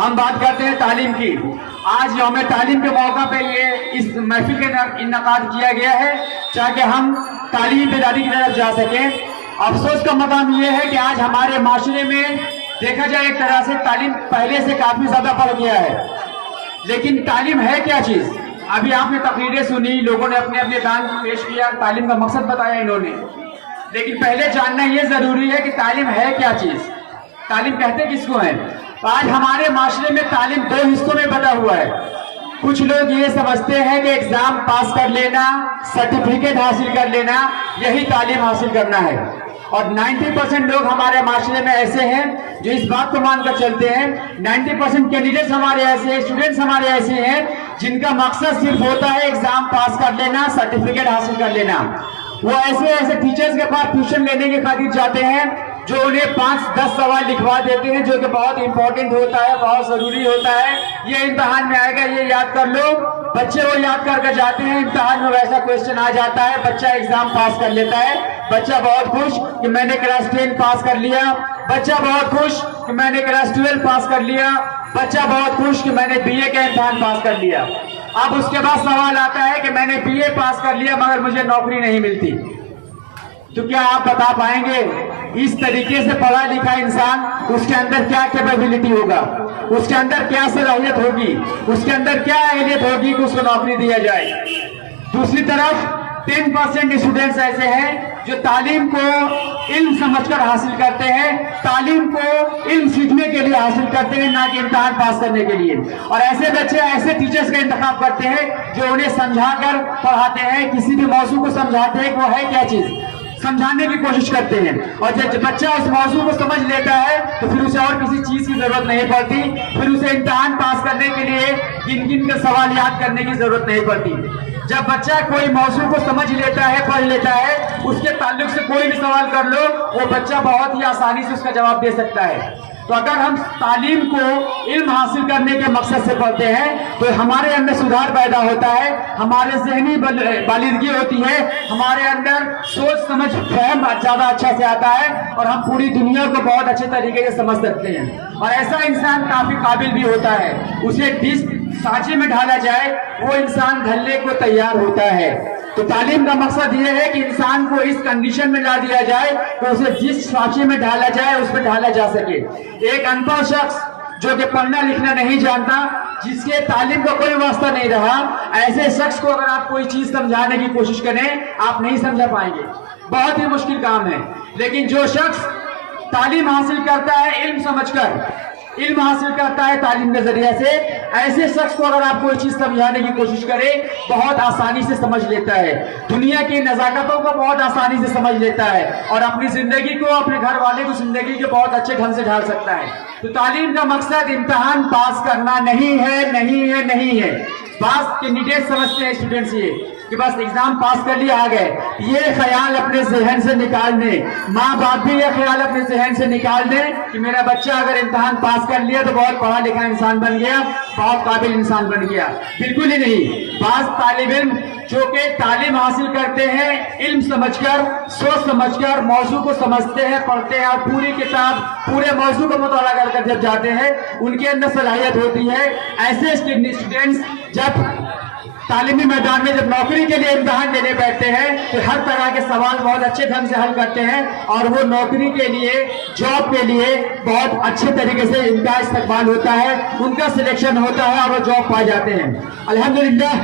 ہم بات کرتے ہیں تعلیم کی۔ آج یوم تعلیم کے موقع پہ یہ اس محفل کا انعقاد کیا گیا ہے تاکہ ہم تعلیم بیداری کی طرف جا سکیں۔ افسوس کا مقام یہ ہے کہ آج ہمارے معاشرے میں دیکھا جائے ایک طرح سے تعلیم پہلے سے کافی زیادہ بڑھ گیا ہے، لیکن تعلیم ہے کیا چیز؟ ابھی آپ نے تقریریں سنی، لوگوں نے اپنے اپنے بیان پیش کیا، تعلیم کا مقصد بتایا انہوں نے، لیکن پہلے جاننا یہ ضروری ہے کہ تعلیم ہے کیا چیز، تعلیم کہتے کس کو ہیں۔ آج ہمارے معاشرے میں تعلیم دو حصوں میں بٹا ہوا ہے۔ کچھ لوگ یہ سمجھتے ہیں کہ ایگزام پاس کر لینا، سرٹیفکیٹ حاصل کر لینا، یہی تعلیم حاصل کرنا ہے، اور 90% لوگ ہمارے معاشرے میں ایسے ہیں جو اس بات کو مان کر چلتے ہیں۔ 90% کینڈیڈیٹس ہمارے ایسے ہیں، اسٹوڈنٹس ہمارے ایسے ہیں جن کا مقصد صرف ہوتا ہے ایگزام پاس کر لینا، سرٹیفکیٹ حاصل کر لینا۔ وہ ایسے ٹیچرز کے پاس ٹیوشن لینے کی خاطر جاتے ہیں جو انہیں 5-10 سوال لکھوا دیتے ہیں، جو کہ بہت امپورٹنٹ ہوتا ہے، بہت ضروری ہوتا ہے۔ یہ امتحان میں آئے گا، یہ یاد کر لو، بچے وہ یاد کر کے جاتے ہیں، امتحان میں ویسا کوئسچن آ جاتا ہے، بچہ ایگزام پاس کر لیتا ہے، بچہ بہت خوش کہ میں نے کلاس 10 پاس کر لیا، بچہ بہت خوش کہ میں نے کلاس 12 پاس کر لیا، بچہ بہت خوش کہ میں نے BA کا امتحان پاس کر لیا۔ اب اس کے بعد سوال آتا ہے کہ میں نے BA پاس کر لیا مگر مجھے نوکری نہیں ملتی، تو کیا آپ بتا پائیں گے اس طریقے سے پڑھا لکھا انسان اس کے اندر کیا کیپیبلٹی ہوگا، اس کے اندر کیا صلاحیت ہوگی، اس کے اندر کیا اہلیت ہوگی کہ اس کو نوکری دیا جائے؟ دوسری طرف 10% اسٹوڈنٹس ایسے ہیں جو تعلیم کو علم سمجھ کر حاصل کرتے ہیں، تعلیم کو علم سیکھنے کے لیے حاصل کرتے ہیں، نہ کہ امتحان پاس کرنے کے لیے۔ اور ایسے بچے ایسے ٹیچرز کا انتخاب کرتے ہیں جو انہیں سمجھا کر پڑھاتے ہیں، کسی بھی موضوع کو سمجھاتے ہیں کہ وہ ہے کیا چیز، سمجھانے کی کوشش کرتے ہیں، اور جب بچہ اس موضوع کو سمجھ لیتا ہے تو پھر اسے اور کسی چیز کی ضرورت نہیں پڑتی، پھر اسے امتحان پاس کرنے کے لیے گن کے سوال یاد کرنے کی ضرورت نہیں پڑتی۔ جب بچہ کوئی موضوع کو سمجھ لیتا ہے، پڑھ لیتا ہے، اس کے تعلق سے کوئی بھی سوال کر لو، وہ بچہ بہت ہی آسانی سے اس کا جواب دے سکتا ہے۔ تو اگر ہم تعلیم کو علم حاصل کرنے کے مقصد سے پڑھتے ہیں تو ہمارے اندر سدھار پیدا ہوتا ہے، ہمارے ذہنی بالغی ہوتی ہے، ہمارے اندر سوچ سمجھ فہم زیادہ اچھا سے آتا ہے، اور ہم پوری دنیا کو بہت اچھے طریقے سے سمجھ سکتے ہیں۔ اور ایسا انسان کافی قابل بھی ہوتا ہے، اسے جس سانچے میں ڈھالا جائے وہ انسان ڈھلنے کو تیار ہوتا ہے۔ تو تعلیم کا مقصد یہ ہے کہ انسان کو اس کنڈیشن میں لا دیا جائے کہ اسے جس سانچے میں ڈھالا جائے اس میں ڈھالا جا سکے۔ ایک ان پڑھ شخص جو کہ پڑھنا لکھنا نہیں جانتا، جس کے تعلیم کا کوئی واسطہ نہیں رہا، ایسے شخص کو اگر آپ کوئی چیز سمجھانے کی کوشش کریں آپ نہیں سمجھا پائیں گے، بہت ہی مشکل کام ہے۔ لیکن جو شخص تعلیم حاصل کرتا ہے علم سمجھ کر، علم حاصل کرتا ہے تعلیم کے ذریعے سے، ایسے شخص کو اگر آپ کوئی چیز سمجھانے کی کوشش کریں بہت آسانی سے سمجھ لیتا ہے، دنیا کی نزاکتوں کو بہت آسانی سے سمجھ لیتا ہے، اور اپنی زندگی کو، اپنے گھر والے کو زندگی کے بہت اچھے ڈھنگ سے ڈھال سکتا ہے۔ تو تعلیم کا مقصد امتحان پاس کرنا نہیں ہے، نہیں ہے، نہیں ہے۔ بعض کینڈیڈیٹ سمجھتے ہیں اسٹوڈنٹس یہ کہ بس ایگزام پاس کر لیا آ گئے، یہ خیال اپنے ذہن سے نکال دیں، ماں باپ بھی یہ خیال اپنے ذہن سے نکال دیں کہ میرا بچہ اگر امتحان پاس کر لیا تو بہت پڑھا لکھا انسان بن گیا، بہت قابل انسان بن گیا۔ بالکل ہی نہیں۔ بعض طالب علم جو کہ تعلیم حاصل کرتے ہیں علم سمجھ کر، سوچ سمجھ کر، موضوع کو سمجھتے ہیں، پڑھتے ہیں، اور پوری کتاب پورے موضوع کو مطالعہ کر جب جاتے ہیں ان کے اندر صلاحیت ہوتی ہے۔ ایسے اسٹوڈنٹس جب تعلیمی میدان میں جب نوکری کے لیے امتحان دینے بیٹھتے ہیں تو ہر طرح کے سوال بہت اچھے ڈھنگ سے حل کرتے ہیں، اور وہ نوکری کے لیے، جاب کے لیے بہت اچھے طریقے سے ان کا استقبال ہوتا ہے، ان کا سلیکشن ہوتا ہے اور وہ جاب پا جاتے ہیں۔ الحمدللہ۔